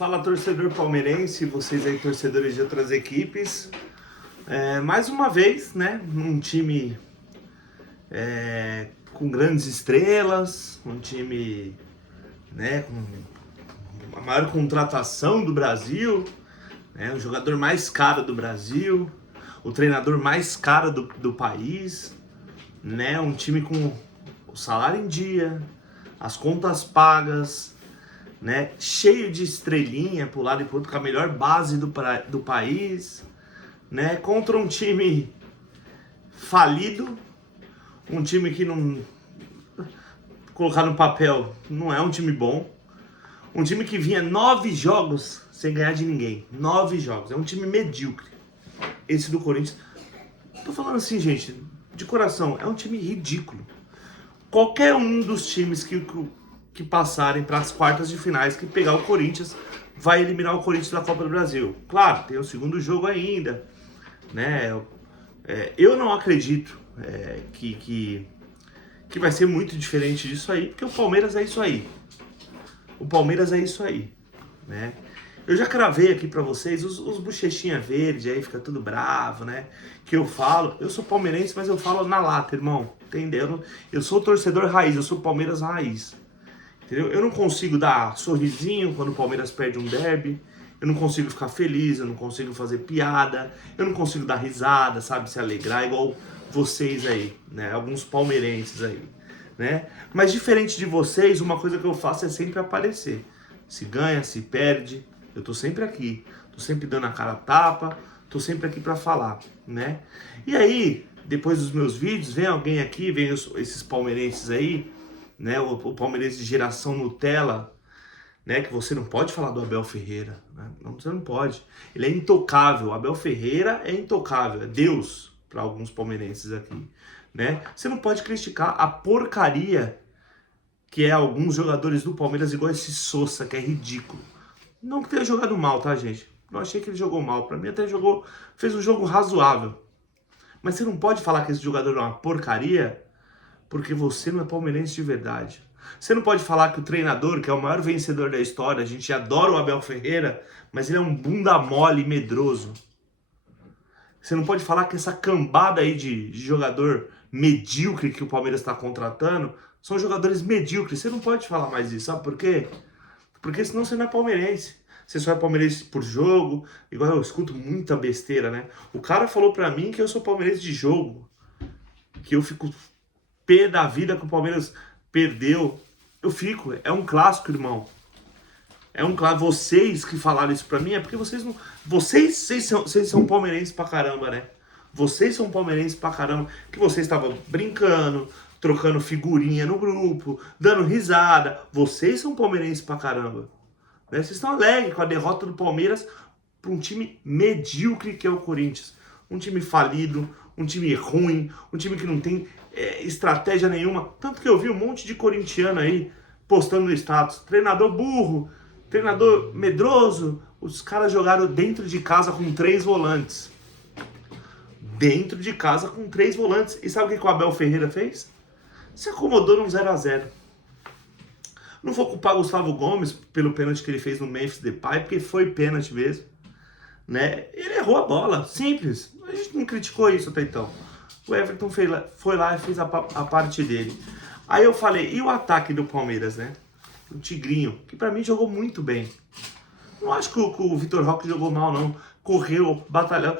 Fala, torcedor palmeirense, vocês aí torcedores de outras equipes. Mais uma vez, né, um time com grandes estrelas, um time, né, com a maior contratação do Brasil, né, o jogador mais caro do Brasil, o treinador mais caro do país, né, um time com o salário em dia, as contas pagas, né, cheio de estrelinha pro lado e pro outro, com a melhor base do país, né, contra um time falido, um time que não, colocar no papel, não é um time bom, um time que vinha 9 jogos sem ganhar de ninguém, 9 jogos, é um time medíocre, esse do Corinthians. Tô falando assim, gente, de coração, é um time ridículo. Qualquer um dos times que passarem para as quartas de finais, que pegar o Corinthians, vai eliminar o Corinthians da Copa do Brasil. Claro, tem o segundo jogo ainda, né? Eu não acredito que vai ser muito diferente disso aí, porque o Palmeiras é isso aí. O Palmeiras é isso aí, né? Eu já cravei aqui pra vocês, os bochechinha verde aí, fica tudo bravo, né? Que eu falo, eu sou palmeirense, mas eu falo na lata, irmão, entendeu? Eu sou torcedor raiz, eu sou Palmeiras raiz, entendeu? Eu não consigo dar sorrisinho quando o Palmeiras perde um derby, eu não consigo ficar feliz, eu não consigo fazer piada, eu não consigo dar risada, sabe? Se alegrar igual vocês aí, né? Alguns palmeirenses aí, né? Mas diferente de vocês, uma coisa que eu faço é sempre aparecer. Se ganha, se perde, eu tô sempre aqui, tô sempre dando a cara a tapa, tô sempre aqui pra falar, né? E aí, depois dos meus vídeos, vem alguém aqui, vem esses palmeirenses aí, né? O palmeirense de geração Nutella, né? Que você não pode falar do Abel Ferreira, né? Não, você não pode. Ele é intocável, o Abel Ferreira é intocável, é Deus para alguns palmeirenses aqui, né? Você não pode criticar a porcaria que é alguns jogadores do Palmeiras, igual esse Sousa, que é ridículo. Não que tenha jogado mal, tá, gente? Não achei que ele jogou mal. Pra mim até fez um jogo razoável. Mas você não pode falar que esse jogador é uma porcaria porque você não é palmeirense de verdade. Você não pode falar que o treinador, que é o maior vencedor da história, a gente adora o Abel Ferreira, mas ele é um bunda mole e medroso. Você não pode falar que essa cambada aí de jogador medíocre que o Palmeiras está contratando são jogadores medíocres. Você não pode falar mais isso, sabe por quê? Porque senão você não é palmeirense. Você só é palmeirense por jogo. Igual eu escuto muita besteira, né? O cara falou pra mim que eu sou palmeirense de jogo. Que eu fico pé da vida que o Palmeiras perdeu. Eu fico. É um clássico, irmão. É um clássico. Vocês que falaram isso pra mim é porque vocês não... Vocês são palmeirenses pra caramba, né? Vocês são palmeirenses pra caramba. Que vocês estavam brincando, trocando figurinha no grupo, dando risada. Vocês são palmeirenses pra caramba. Né? Vocês estão alegres com a derrota do Palmeiras para um time medíocre que é o Corinthians. Um time falido, um time ruim, um time que não tem estratégia nenhuma. Tanto que eu vi um monte de corintiano aí postando no status. Treinador burro, treinador medroso. Os caras jogaram dentro de casa com 3 volantes. Dentro de casa com 3 volantes. E sabe o que o Abel Ferreira fez? Se acomodou num 0x0. Não vou culpar Gustavo Gomes pelo pênalti que ele fez no Memphis Depay, porque foi pênalti mesmo, né? Ele errou a bola, simples. A gente não criticou isso até então. O Everton foi lá e fez a parte dele. Aí eu falei, e o ataque do Palmeiras, né? O Tigrinho, que pra mim jogou muito bem. Não acho que o Vitor Roque jogou mal, não. Correu, batalhou.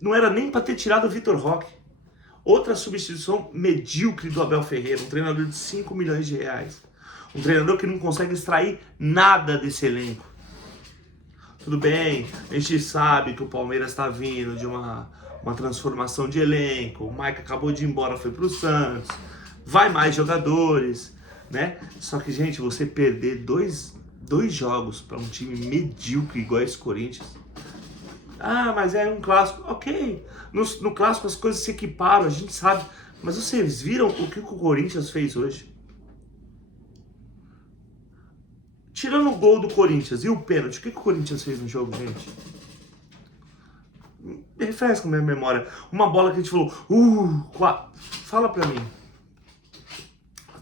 Não era nem pra ter tirado o Vitor Roque. Outra substituição medíocre do Abel Ferreira, um treinador de 5 milhões de reais. Um treinador que não consegue extrair nada desse elenco. Tudo bem, a gente sabe que o Palmeiras está vindo de uma transformação de elenco. O Mike acabou de ir embora, foi pro Santos. Vai mais jogadores, né? Só que, gente, você perder dois jogos para um time medíocre igual esse Corinthians. Ah, mas é um clássico. Ok, no clássico as coisas se equiparam, a gente sabe. Mas vocês viram o que o Corinthians fez hoje? Tirando o gol do Corinthians e o pênalti, o que o Corinthians fez no jogo, gente? Me refresca a minha memória. Uma bola que a gente falou, fala pra mim.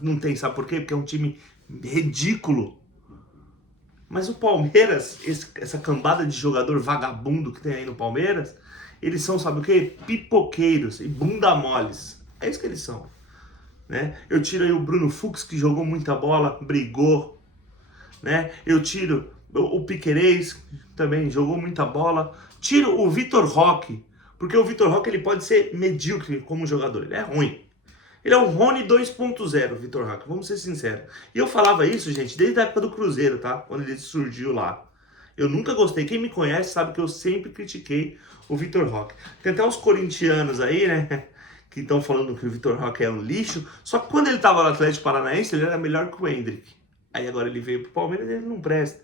Não tem, sabe por quê? Porque é um time ridículo. Mas o Palmeiras, essa cambada de jogador vagabundo que tem aí no Palmeiras, eles são, sabe o quê? Pipoqueiros e bunda moles. É isso que eles são. Né? Eu tiro aí o Bruno Fux, que jogou muita bola, brigou. Né? Eu tiro o Piquerez, que também jogou muita bola. Tiro o Vitor Roque, porque o Vitor Roque ele pode ser medíocre como jogador, ele é ruim. Ele é um Rony 2.0, Vitor Roque, vamos ser sinceros. E eu falava isso, gente, desde a época do Cruzeiro, tá? Quando ele surgiu lá. Eu nunca gostei. Quem me conhece sabe que eu sempre critiquei o Vitor Roque. Tem até uns corintianos aí, né? Que estão falando que o Vitor Roque é um lixo. Só que quando ele estava no Atlético Paranaense, ele era melhor que o Endrick. Aí agora ele veio pro Palmeiras e ele não presta.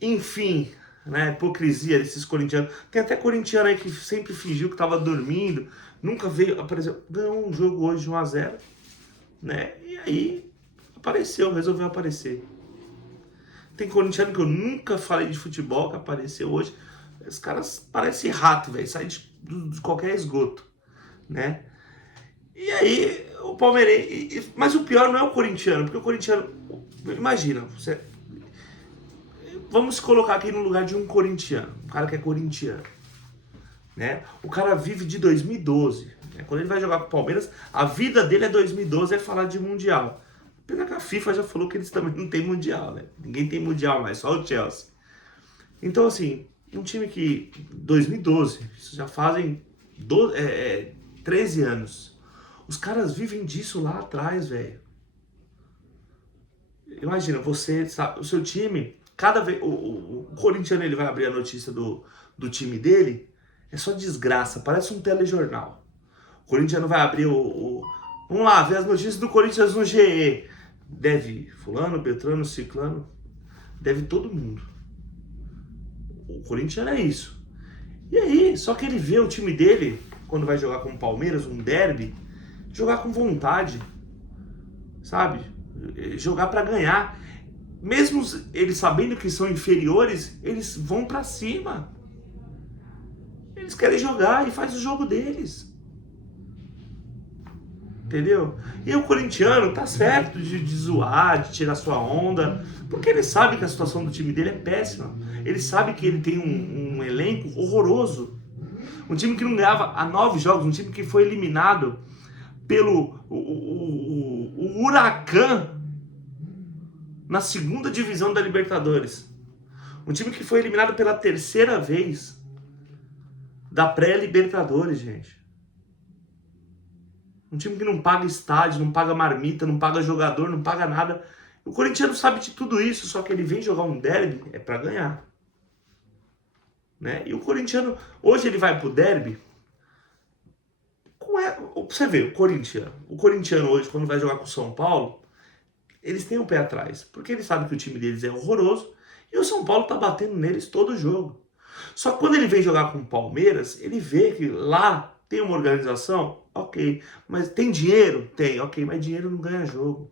Enfim, né? Hipocrisia desses corintianos. Tem até corintiano aí que sempre fingiu que estava dormindo. Nunca veio, apareceu. Ganhou um jogo hoje de 1-0. Né? E aí apareceu, resolveu aparecer. Tem corintiano que eu nunca falei de futebol que apareceu hoje. Os caras parecem rato, velho. Sai de qualquer esgoto, né? E aí, o palmeirense... Mas o pior não é o corintiano, porque o corintiano... Imagina, vamos se colocar aqui no lugar de um corintiano. Um cara que é corintiano, né? O cara vive de 2012. Né? Quando ele vai jogar com o Palmeiras, a vida dele é 2012, é falar de Mundial. Apesar que a FIFA já falou que eles também não tem Mundial, né? Ninguém tem Mundial mais, só o Chelsea. Então, assim, um time que... 2012, isso já fazem 13 anos. Os caras vivem disso lá atrás, velho. Imagina, você sabe, o seu time, cada vez... O corintiano, ele vai abrir a notícia do time dele, é só desgraça, parece um telejornal. O corintiano vai abrir vamos lá, ver as notícias do Corinthians no GE. Deve fulano, Beltrano, Ciclano, deve todo mundo. O corintiano é isso. E aí, só que ele vê o time dele, quando vai jogar com o Palmeiras, um derby, jogar com vontade, sabe? Jogar pra ganhar. Mesmo eles sabendo que são inferiores, eles vão pra cima. Eles querem jogar e faz o jogo deles. Entendeu? E o corintiano tá certo de zoar, de tirar sua onda, porque ele sabe que a situação do time dele é péssima. Ele sabe que ele tem um elenco horroroso. Um time que não ganhava há 9 jogos, um time que foi eliminado pelo o Huracan na segunda divisão da Libertadores. Um time que foi eliminado pela 3ª vez da pré-Libertadores, gente. Um time que não paga estádio, não paga marmita, não paga jogador, não paga nada. O corintiano sabe de tudo isso, só que ele vem jogar um derby é pra ganhar. Né? E o corintiano, hoje ele vai pro derby. Você vê, o corintiano hoje, quando vai jogar com o São Paulo, eles têm o pé atrás, porque eles sabem que o time deles é horroroso e o São Paulo tá batendo neles todo jogo. Só que quando ele vem jogar com o Palmeiras, ele vê que lá tem uma organização, ok, mas tem dinheiro? Tem, ok, mas dinheiro não ganha jogo.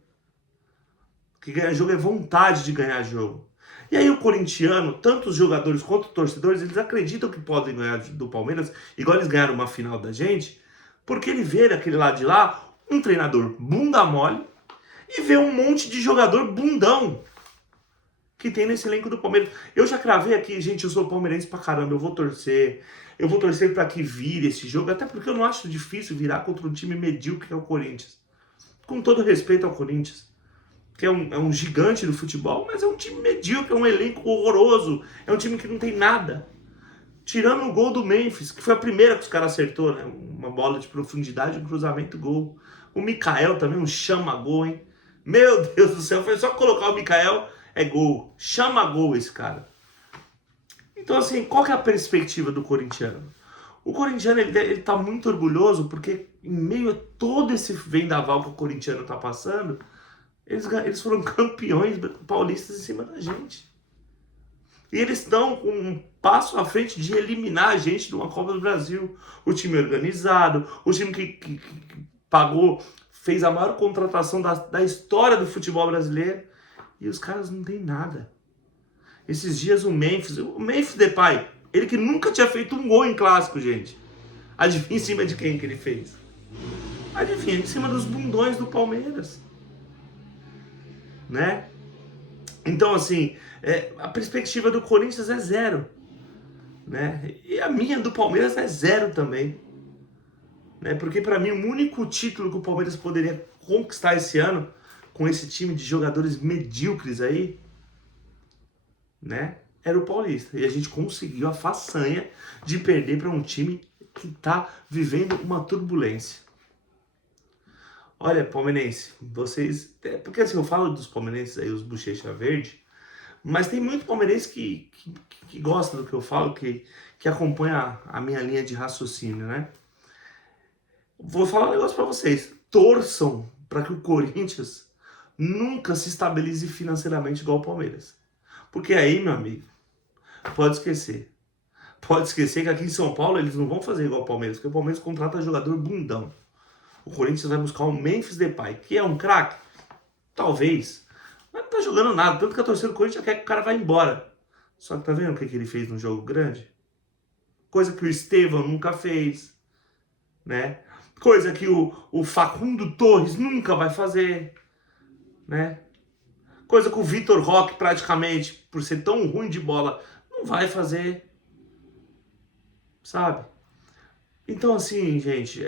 O que ganha jogo é vontade de ganhar jogo. E aí o corintiano, tanto os jogadores quanto os torcedores, eles acreditam que podem ganhar do Palmeiras, igual eles ganharam uma final da gente, porque ele vê daquele lado de lá um treinador bunda mole e vê um monte de jogador bundão que tem nesse elenco do Palmeiras. Eu já cravei aqui, gente, eu sou palmeirense pra caramba, eu vou torcer pra que vire esse jogo, até porque eu não acho difícil virar contra um time medíocre que é o Corinthians. Com todo respeito ao Corinthians, que é um gigante do futebol, mas é um time medíocre, é um elenco horroroso, é um time que não tem nada. Tirando o gol do Memphis, que foi a primeira que os caras acertou, né? Uma bola de profundidade, um cruzamento, gol. O Mikael também, um chama-gol, hein? Meu Deus do céu, foi só colocar o Mikael, é gol. Chama-gol esse cara. Então, assim, qual que é a perspectiva do corintiano? O corintiano, ele tá muito orgulhoso, porque em meio a todo esse vendaval que o corintiano tá passando, eles foram campeões paulistas em cima da gente. E eles estão com um passo à frente de eliminar a gente de uma Copa do Brasil. O time organizado, o time que pagou, fez a maior contratação da história do futebol brasileiro. E os caras não têm nada. Esses dias o Memphis Depay, ele que nunca tinha feito um gol em clássico, gente. Adivinha em cima de quem que ele fez? Adivinha, em cima dos bundões do Palmeiras. Né? Então, assim, a perspectiva do Corinthians é zero, né? E a minha do Palmeiras é zero também, né? Porque para mim o único título que o Palmeiras poderia conquistar esse ano com esse time de jogadores medíocres aí, né? Era o Paulista. E a gente conseguiu a façanha de perder para um time que tá vivendo uma turbulência. Olha, palmeirense, vocês... Porque assim, eu falo dos palmeirenses aí, os bochecha verde, mas tem muito palmeirense que gosta do que eu falo, que acompanha a minha linha de raciocínio, né? Vou falar um negócio pra vocês. Torçam para que o Corinthians nunca se estabilize financeiramente igual o Palmeiras. Porque aí, meu amigo, pode esquecer. Pode esquecer que aqui em São Paulo eles não vão fazer igual o Palmeiras, porque o Palmeiras contrata jogador bundão. O Corinthians vai buscar o Memphis Depay, que é um craque? Talvez. Mas não tá jogando nada, tanto que a torcida do Corinthians quer que o cara vá embora. Só que tá vendo o que ele fez num jogo grande? Coisa que o Estevão nunca fez, né? Coisa que o Facundo Torres nunca vai fazer, né? Coisa que o Vitor Roque praticamente, por ser tão ruim de bola, não vai fazer, sabe? Então assim, gente,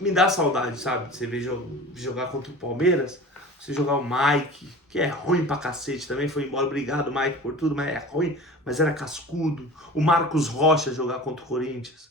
me dá saudade, sabe? Você ver jogar contra o Palmeiras, você jogar o Mike, que é ruim pra cacete também, foi embora, obrigado Mike por tudo, mas é ruim, mas era cascudo. O Marcos Rocha jogar contra o Corinthians,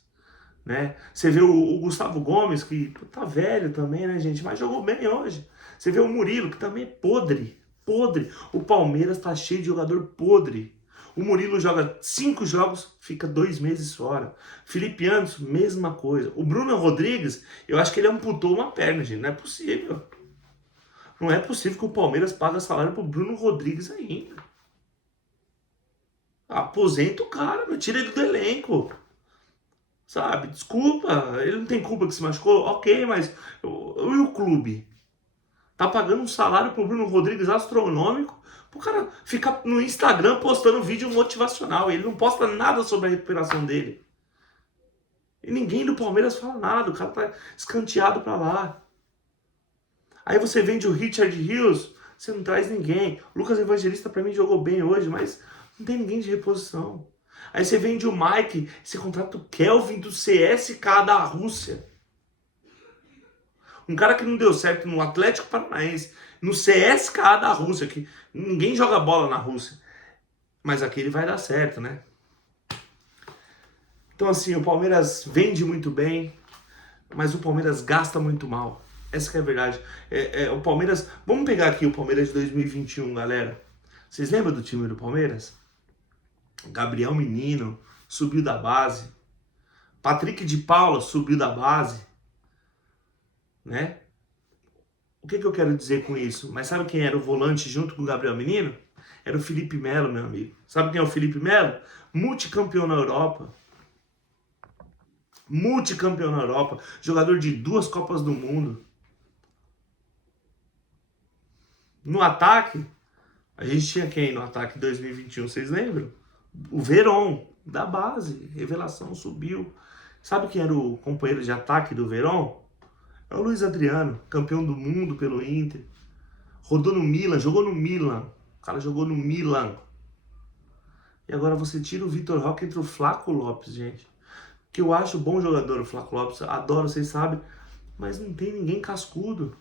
né? Você vê o Gustavo Gomes, que tá velho também, né, gente? Mas jogou bem hoje. Você vê o Murilo, que também é podre, podre. O Palmeiras tá cheio de jogador podre. O Murilo joga 5 jogos, fica 2 meses fora. Felipe Anderson, mesma coisa. O Bruno Rodrigues, eu acho que ele amputou uma perna, gente. Não é possível. Não é possível que o Palmeiras pague salário pro Bruno Rodrigues ainda. Aposenta o cara, meu, tira ele do elenco. Sabe? Desculpa, ele não tem culpa que se machucou? Ok, mas e o clube? Tá pagando um salário pro Bruno Rodrigues astronômico pro cara ficar no Instagram postando vídeo motivacional. Ele não posta nada sobre a recuperação dele. E ninguém do Palmeiras fala nada, o cara tá escanteado pra lá. Aí você vende o Richard Rios, você não traz ninguém. O Lucas Evangelista pra mim jogou bem hoje, mas não tem ninguém de reposição. Aí você vende o Mike, você contrata o Kelvin do CSKA da Rússia. Um cara que não deu certo no Atlético Paranaense, no CSKA da Rússia, que ninguém joga bola na Rússia. Mas aqui ele vai dar certo, né? Então assim, o Palmeiras vende muito bem, mas o Palmeiras gasta muito mal. Essa que é a verdade. O Palmeiras... Vamos pegar aqui o Palmeiras de 2021, galera. Vocês lembram do time do Palmeiras? Gabriel Menino subiu da base. Patrick de Paula subiu da base. Né? O que eu quero dizer com isso? Mas sabe quem era o volante junto com o Gabriel Menino? Era o Felipe Melo, meu amigo. Sabe quem é o Felipe Melo? Multicampeão na Europa. Multicampeão na Europa. Jogador de 2 Copas do Mundo. No ataque, a gente tinha quem no ataque 2021, vocês lembram? O Verón, da base. Revelação, subiu. Sabe quem era o companheiro de ataque do Verón? É o Luiz Adriano, campeão do mundo pelo Inter. Rodou no Milan, jogou no Milan. O cara jogou no Milan. E agora você tira o Vitor Roque entre o Flaco Lopes, gente. Que eu acho bom jogador, o Flaco Lopes. Adoro, vocês sabem. Mas não tem ninguém cascudo.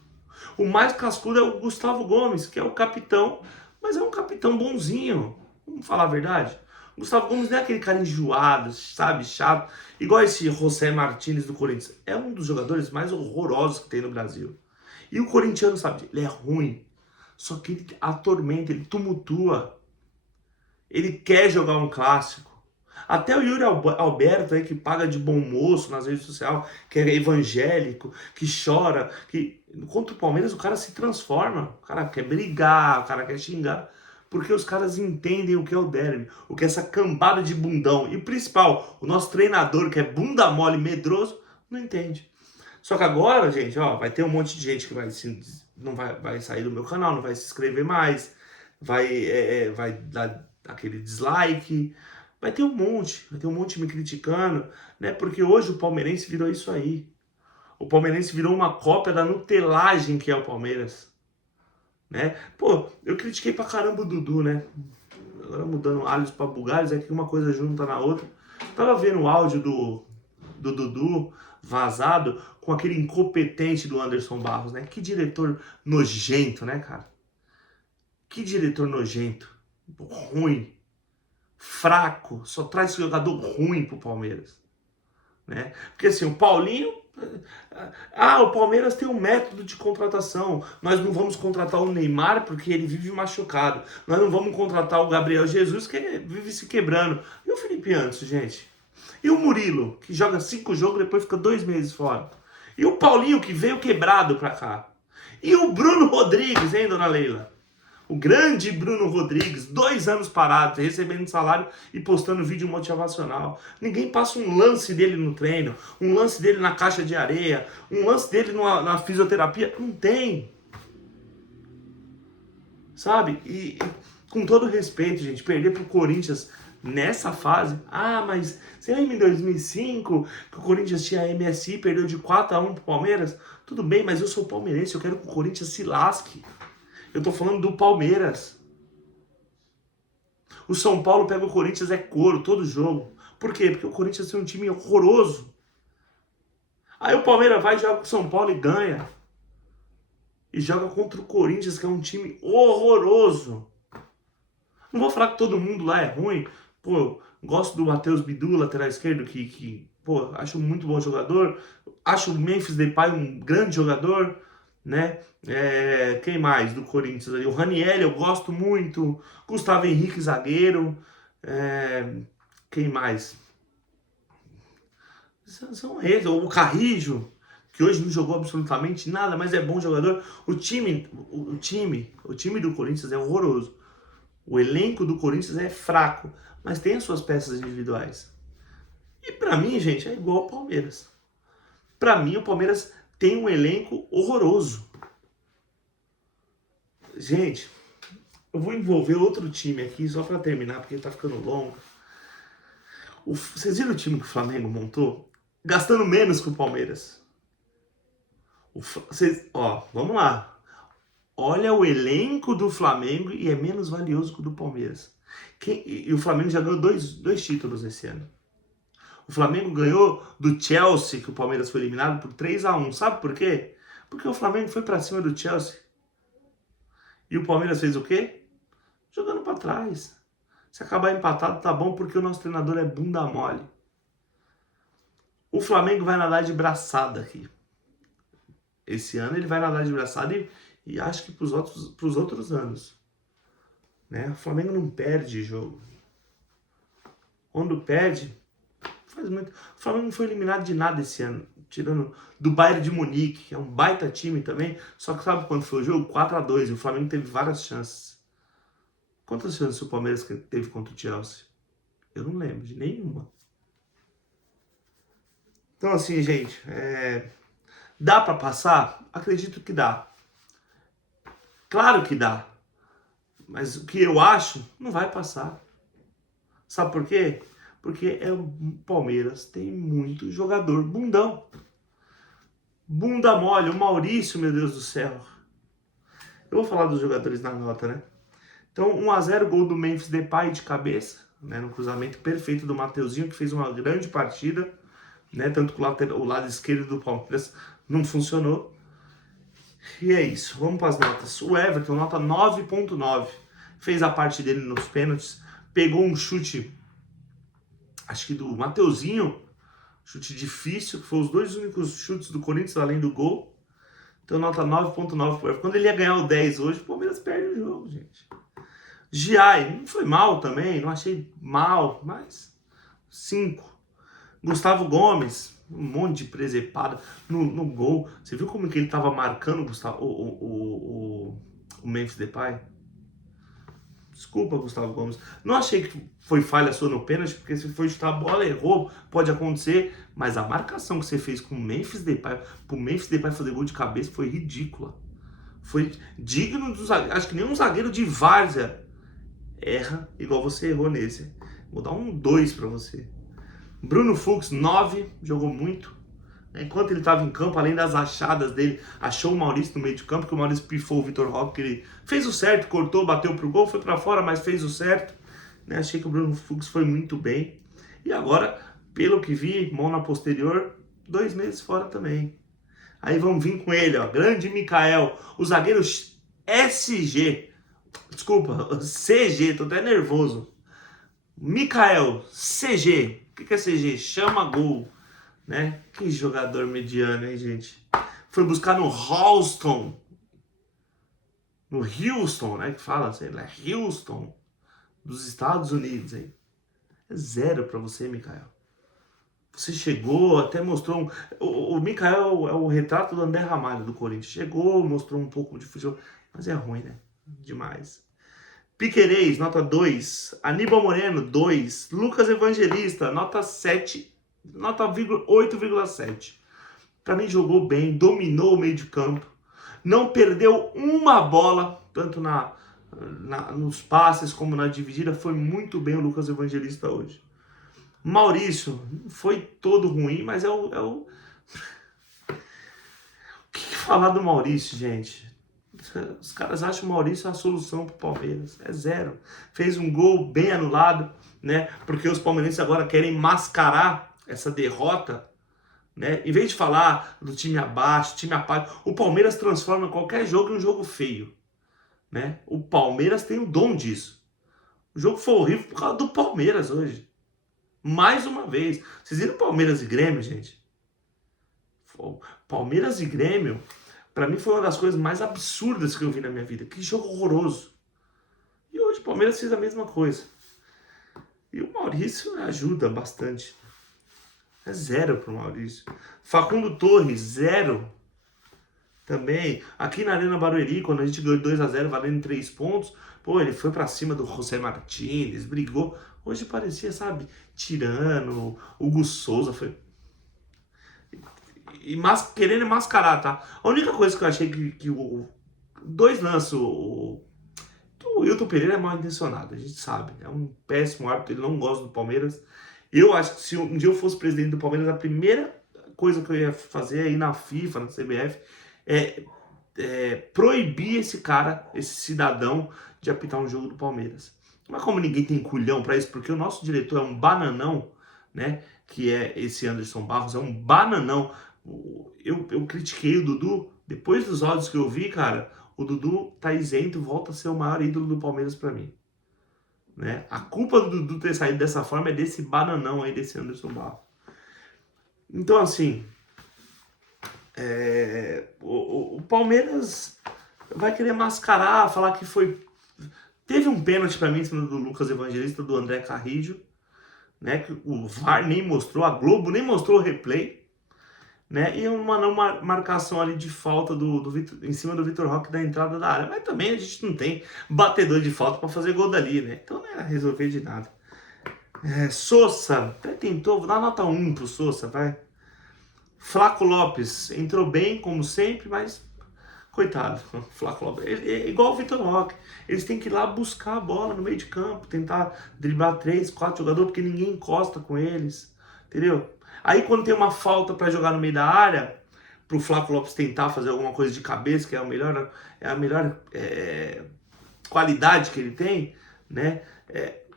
O mais cascudo é o Gustavo Gomes, que é o capitão. Mas é um capitão bonzinho. Vamos falar a verdade. O Gustavo Gomes não é aquele cara enjoado, sabe, chato. Igual esse José Martínez do Corinthians. É um dos jogadores mais horrorosos que tem no Brasil. E o corintiano, sabe, ele é ruim. Só que ele atormenta, ele tumultua. Ele quer jogar um clássico. Até o Yuri Alberto aí, que paga de bom moço nas redes sociais, que é evangélico, que chora, que contra o Palmeiras o cara se transforma. O cara quer brigar, o cara quer xingar. Porque os caras entendem o que é o derby, o que é essa cambada de bundão. E o principal, o nosso treinador, que é bunda mole, medroso, não entende. Só que agora, gente, ó, vai ter um monte de gente que não vai sair do meu canal, não vai se inscrever mais, vai dar aquele dislike, vai ter um monte me criticando, né? Porque hoje o palmeirense virou isso aí. O palmeirense virou uma cópia da nutelagem que é o Palmeiras. né? Pô, eu critiquei pra caramba o Dudu, né? Agora mudando alhos pra bugalhos, é que uma coisa junta na outra. Tava vendo o áudio do Dudu vazado com aquele incompetente do Anderson Barros, né? Que diretor nojento, né, cara? Que diretor nojento, ruim, fraco, só traz jogador ruim pro Palmeiras, né? Porque assim, o Paulinho, o Palmeiras tem um método de contratação. Nós não vamos contratar o Neymar porque ele vive machucado. Nós não vamos contratar o Gabriel Jesus que vive se quebrando. E o Felipe Anderson, gente? E o Murilo, que joga 5 jogos e depois fica 2 meses fora? E o Paulinho, que veio quebrado pra cá? E o Bruno Rodrigues, hein, dona Leila? O grande Bruno Rodrigues, 2 anos parado, recebendo salário e postando vídeo motivacional. Ninguém passa um lance dele no treino, um lance dele na caixa de areia, um lance dele na fisioterapia. Não tem. Sabe? E com todo respeito, gente, perder pro Corinthians nessa fase. Mas você lembra em 2005 que o Corinthians tinha a MSI, perdeu de 4-1 pro Palmeiras? Tudo bem, mas eu sou palmeirense, eu quero que o Corinthians se lasque. Eu tô falando do Palmeiras. O São Paulo pega o Corinthians, é couro, todo jogo. Por quê? Porque o Corinthians tem um time horroroso. Aí o Palmeiras vai, joga com o São Paulo e ganha. E joga contra o Corinthians, que é um time horroroso. Não vou falar que todo mundo lá é ruim. Pô, gosto do Matheus Bidu, lateral esquerdo, que acho muito bom jogador. Acho o Memphis Depay um grande jogador, né? Quem mais do Corinthians ali? O Ranieri eu gosto muito. Gustavo Henrique, zagueiro. Quem mais? São eles. O Carrijo, que hoje não jogou absolutamente nada, mas é bom jogador. O time do Corinthians é horroroso. O elenco do Corinthians é fraco, mas tem as suas peças individuais. E pra mim, gente, é igual ao Palmeiras. Pra mim, o Palmeiras tem um elenco horroroso. Gente, eu vou envolver outro time aqui, só pra terminar, porque tá ficando longo. Vocês viram o time que o Flamengo montou? Gastando menos que o Palmeiras. Vamos lá. Olha o elenco do Flamengo e é menos valioso que o do Palmeiras. E o Flamengo já ganhou dois títulos esse ano. O Flamengo ganhou do Chelsea, que o Palmeiras foi eliminado, por 3-1. Sabe por quê? Porque o Flamengo foi pra cima do Chelsea. E o Palmeiras fez o quê? Jogando pra trás. Se acabar empatado, tá bom, porque o nosso treinador é bunda mole. O Flamengo vai nadar de braçada aqui. Esse ano ele vai nadar de braçada e acho que pros outros anos. Né? O Flamengo não perde jogo. Quando perde, faz muito. O Flamengo não foi eliminado de nada esse ano, tirando do Bayern de Munique, que é um baita time também. Só que sabe quando foi o jogo? 4-2. E o Flamengo teve várias chances. Quantas chances o Palmeiras teve contra o Chelsea? Eu não lembro de nenhuma. Então assim, gente, dá pra passar? Acredito que dá. Claro que dá. Mas o que eu acho, não vai passar. Sabe por quê? Porque o Palmeiras tem muito jogador bundão. Bunda mole, o Maurício, meu Deus do céu. Eu vou falar dos jogadores na nota, né? Então, 1-0, gol do Memphis Depay de cabeça, né? No cruzamento perfeito do Mateuzinho, que fez uma grande partida, né? Tanto que o lado esquerdo do Palmeiras não funcionou. E é isso, vamos para as notas. O Everton, nota 9.9. Fez a parte dele nos pênaltis. Pegou um chute, acho que do Mateuzinho. Chute difícil, que foi os 2 únicos chutes do Corinthians, além do gol. Então, nota 9.9 pro Everton. Quando ele ia ganhar o 10 hoje, o Palmeiras perde o jogo, gente. Giai, não foi mal também, não achei mal, mas 5. Gustavo Gomes, um monte de presepada no gol. Você viu como que ele tava marcando o Memphis Depay? Desculpa, Gustavo Gomes. Não achei que foi falha sua no pênalti, porque se foi chutar a bola, errou, pode acontecer. Mas a marcação que você fez com o Memphis Depay, pro Memphis Depay fazer gol de cabeça, foi ridícula. Foi digno do zagueiro. Acho que nem um zagueiro de várzea erra igual você errou nesse. Vou dar um 2 pra você. Bruno Fux, 9, jogou muito. Enquanto ele estava em campo, além das achadas dele, achou o Maurício no meio de campo, que o Maurício pifou o Vitor Roque, que ele fez o certo, cortou, bateu pro gol, foi para fora, mas fez o certo. Né? Achei que o Bruno Fux foi muito bem. E agora, pelo que vi, mão na posterior, 2 meses fora também. Aí vamos vir com ele, ó, grande Mikael, o zagueiro SG, desculpa, CG, tô até nervoso. Mikael, CG, o que é CG? Chama gol, né? Que jogador mediano, hein, gente? Foi buscar no Houston, né? Que fala, sei lá, Houston, dos Estados Unidos, hein? É 0 pra você, Mikael. Você chegou, até mostrou o Mikael é o retrato do André Ramalho do Corinthians. Chegou, mostrou um pouco de futebol, mas é ruim, né? Demais. Piquerez, nota 2. Aníbal Moreno, 2. Lucas Evangelista, nota 7. Nota 8,7. Para mim jogou bem, dominou o meio de campo. Não perdeu uma bola, tanto nos passes como na dividida. Foi muito bem o Lucas Evangelista hoje. Maurício, foi todo ruim, mas o que falar do Maurício, gente? Os caras acham o Maurício a solução pro Palmeiras. É 0. Fez um gol bem anulado, né? Porque os palmeirenses agora querem mascarar essa derrota, né? Em vez de falar do time abaixo, time apago, o Palmeiras transforma qualquer jogo em um jogo feio, né? O Palmeiras tem o dom disso. O jogo foi horrível por causa do Palmeiras hoje. Mais uma vez. Vocês viram Palmeiras e Grêmio, gente? Palmeiras e Grêmio, pra mim foi uma das coisas mais absurdas que eu vi na minha vida. Que jogo horroroso. E hoje o Palmeiras fez a mesma coisa. E o Maurício ajuda bastante. É 0 pro Maurício. Facundo Torres, 0. Também. Aqui na Arena Barueri, quando a gente ganhou 2-0, valendo 3 pontos, pô, ele foi pra cima do José Martínez, brigou. Hoje parecia, sabe, tirano, Hugo Souza foi... querendo mascarar, tá? A única coisa que eu achei que o... Dois lances, o Wilton Pereira é mal intencionado, a gente sabe. É um péssimo árbitro, ele não gosta do Palmeiras. Eu acho que se um dia eu fosse presidente do Palmeiras, a primeira coisa que eu ia fazer é ir na FIFA, na CBF, proibir esse cara, esse cidadão, de apitar um jogo do Palmeiras. Mas como ninguém tem culhão pra isso, porque o nosso diretor é um bananão, né? Que é esse Anderson Barros, é um bananão. Eu critiquei o Dudu, depois dos áudios que eu vi, cara, o Dudu tá isento, volta a ser o maior ídolo do Palmeiras pra mim. Né? A culpa do Dudu ter saído dessa forma é desse bananão aí, desse Anderson Barros. Então, assim, o Palmeiras vai querer mascarar, falar que foi... Teve um pênalti pra mim em cima do Lucas Evangelista, do André Carrillo, né? Que o VAR nem mostrou, a Globo nem mostrou o replay, né? E uma não marcação ali de falta em cima do Vitor Roque da entrada da área. Mas também a gente não tem batedor de falta pra fazer gol dali, né? Então não é resolver de nada. Sousa, até tentou, vou dar nota 1 pro Sousa, vai. Flaco Lopes, entrou bem, como sempre, mas... Coitado, Flaco Lopes. É igual o Vitor Roque. Eles têm que ir lá buscar a bola no meio de campo, tentar driblar 3, 4 jogadores, porque ninguém encosta com eles. Entendeu? Aí quando tem uma falta para jogar no meio da área, pro Flaco Lopes tentar fazer alguma coisa de cabeça, que é a melhor qualidade que ele tem, né?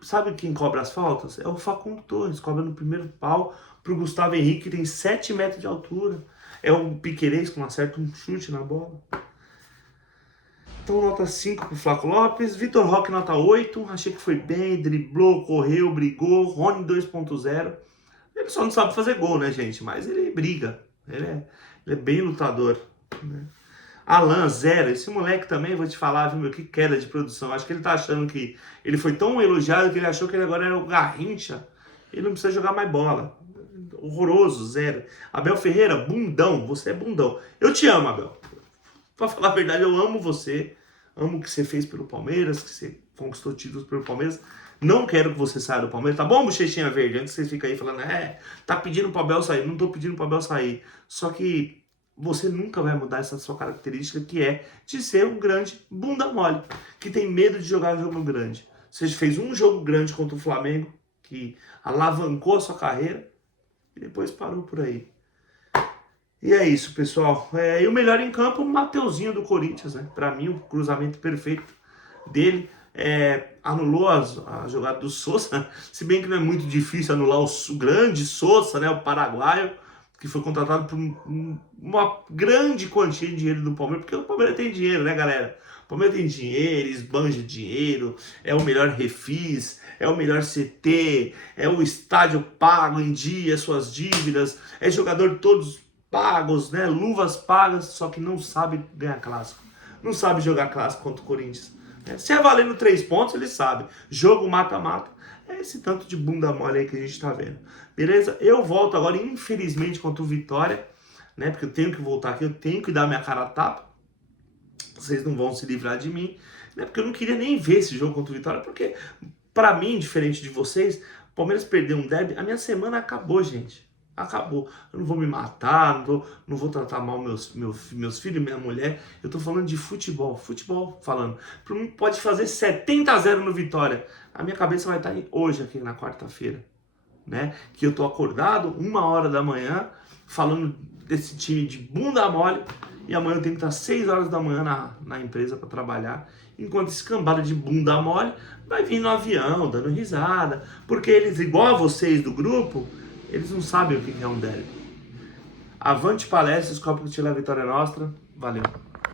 Sabe quem cobra as faltas? É o Facundo Torres, cobra no primeiro pau pro Gustavo Henrique, que tem 7 metros de altura. É o Piquerez que não acerta um chute na bola. Então nota 5 pro Flaco Lopes. Vitor Roque nota 8. Achei que foi bem, driblou, correu, brigou. Rony 2.0. Ele só não sabe fazer gol, né, gente? Mas ele briga. Ele é bem lutador, né? Alan, 0. Esse moleque também, vou te falar, viu, meu, que queda de produção. Acho que ele tá achando que... Ele foi tão elogiado que ele achou que ele agora era o Garrincha. Ele não precisa jogar mais bola. Horroroso, 0. Abel Ferreira, bundão. Você é bundão. Eu te amo, Abel. Pra falar a verdade, eu amo você. Amo o que você fez pelo Palmeiras, que você conquistou títulos pelo Palmeiras. Não quero que você saia do Palmeiras, tá bom, bochechinha verde? Antes que vocês ficam aí falando, tá pedindo pro Abel sair. Não tô pedindo pro Abel sair. Só que você nunca vai mudar essa sua característica, que é de ser um grande bunda mole, que tem medo de jogar jogo grande. Você fez um jogo grande contra o Flamengo, que alavancou a sua carreira, e depois parou por aí. E é isso, pessoal. E o melhor em campo, o Mateuzinho do Corinthians, né? Para mim, o cruzamento perfeito dele. Anulou a jogada do Sousa, se bem que não é muito difícil anular o grande Sousa, né? O paraguaio, que foi contratado por uma grande quantia de dinheiro do Palmeiras, porque o Palmeiras tem dinheiro, né, galera? O Palmeiras tem dinheiro, esbanja dinheiro, é o melhor refis, é o melhor CT, é o estádio pago em dia, suas dívidas, é jogador todos pagos, né? Luvas pagas, só que não sabe ganhar clássico. Não sabe jogar clássico contra o Corinthians. Se é valendo 3 pontos, ele sabe. Jogo mata-mata. É esse tanto de bunda mole aí que a gente tá vendo. Beleza? Eu volto agora, infelizmente, contra o Vitória, né? Porque eu tenho que voltar aqui, eu tenho que dar minha cara a tapa. Vocês não vão se livrar de mim, né? Porque eu não queria nem ver esse jogo contra o Vitória, porque, pra mim, diferente de vocês, o Palmeiras perdeu um derby, a minha semana acabou, gente. Acabou. Eu não vou me matar, não vou tratar mal meus filhos, minha mulher. Eu tô falando de futebol. Futebol falando. Para mim pode fazer 70-0 no Vitória. A minha cabeça vai estar hoje aqui na quarta-feira, né? Que eu tô acordado 1h da manhã falando desse time de bunda mole. E amanhã eu tenho que estar 6 horas da manhã na empresa para trabalhar. Enquanto esse cambada de bunda mole vai vir no avião, dando risada. Porque eles, igual a vocês do grupo, eles não sabem o que é um derby. Avante palestras, Copa que te leva a vitória nostra. Valeu.